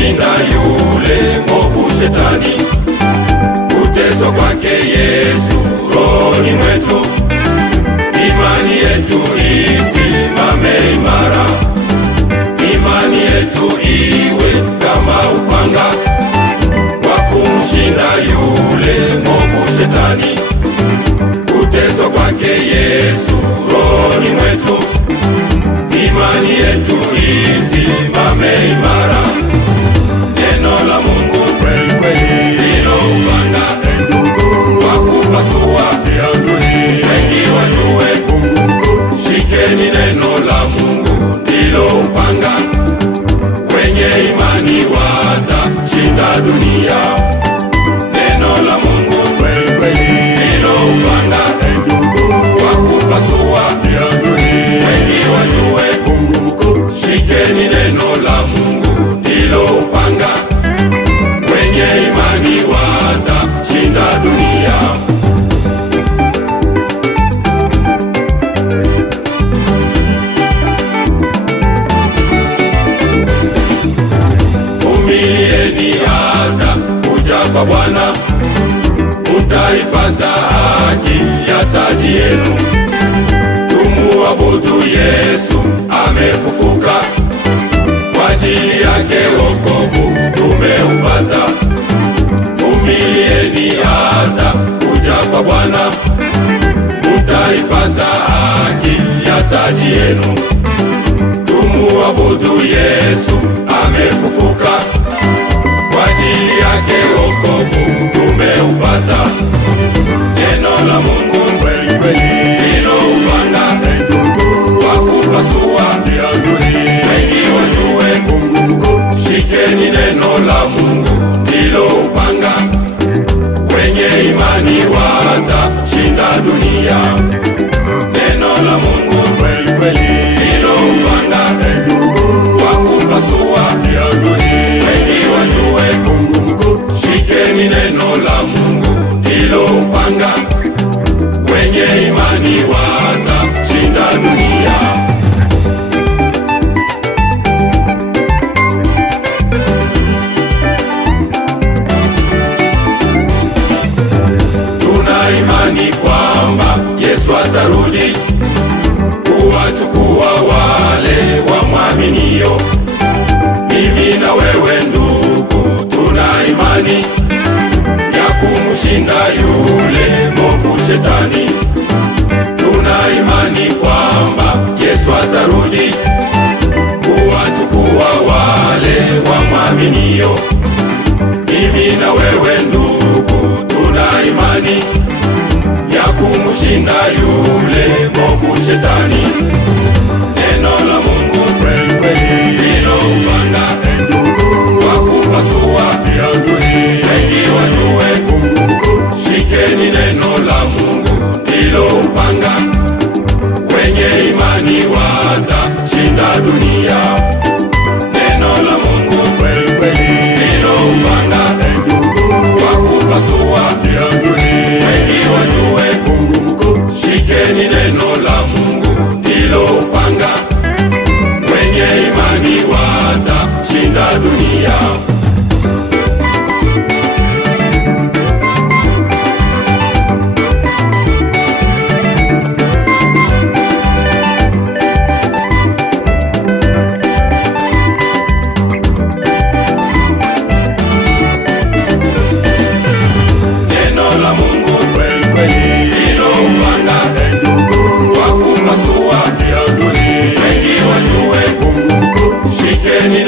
kumshinda yule mwovu Shetani. Kuteswa kwake Yesu rohoni mwetu, imani yetu isimame imara, imani yetu iwe kama upanga wa kumshinda yule mwovu Shetani. Kuteswa kwake Yesu rohoni mwetu, imani yetu isimame imara. Neno la Mungu kweli kweli, ndilo upanga wa kupasua adui. Wengi wajue Mungu mkuu, shikeni neno la Mungu, ndilo upanga. Wenye imani watashinda dunia. Neno la Mungu kweli kweli, ndilo upanga wa kupasua adui. Wengi wajue Mungu mkuu, shikeni neno la Mungu, ndilo upanga. Wenye imani watashinda dunia. Vumilieni hata kuja kwa Bwana, mtaipata haki ya taji yenu. Tumuabudu Yesu, amefufuka. Kwa ajili yake wokovu tumeupata. Vumilieni hata kuja kwa Bwana, mtaipata haki ya taji yenu. Tumuabudu Yesu, amefufuka. Kwa ajili yake wokovu tumeupata. Neno la Mungu kweli kweli, ndilo upanga wa kupasua adui. Wengi wajue Mungu mkuu, shikeni neno la Mungu, ndilo upanga. Wenye imani watashinda dunia. Neno la Mungu kweli kweli, ndilo upanga wa kupasua adui. Wengi wajue Mungu mkuu, shikeni neno la Mungu, ndilo upanga. Wenye imani watashinda dunia. Tuna imani kwamba Yesu atarudi kuwachukua wale wamwaminio. Mimi na wewe ndugu, tuna imani ya kumshinda yule mwovu Shetani. Tuna imani kwamba Yesu atarudi kuwachukua wale wamwaminio. Mimi na wewe ndugu, tuna imani ya kumshinda yule mwovu Shetani. Neno la Mungu kweli kweli, ndilo upanga wa kupasua adui. Wengi wajue Mungu mkuu, shikeni neno la Mungu, ndilo upanga. Wenye imani watashinda dunia. Neno la Mungu kweli kweli, ndilo upanga wa kupasua adui. Wengi wajue Mungu mkuu, shikeni neno la Mungu, ndilo upanga. Wenye imani watashinda dunia. Shikeni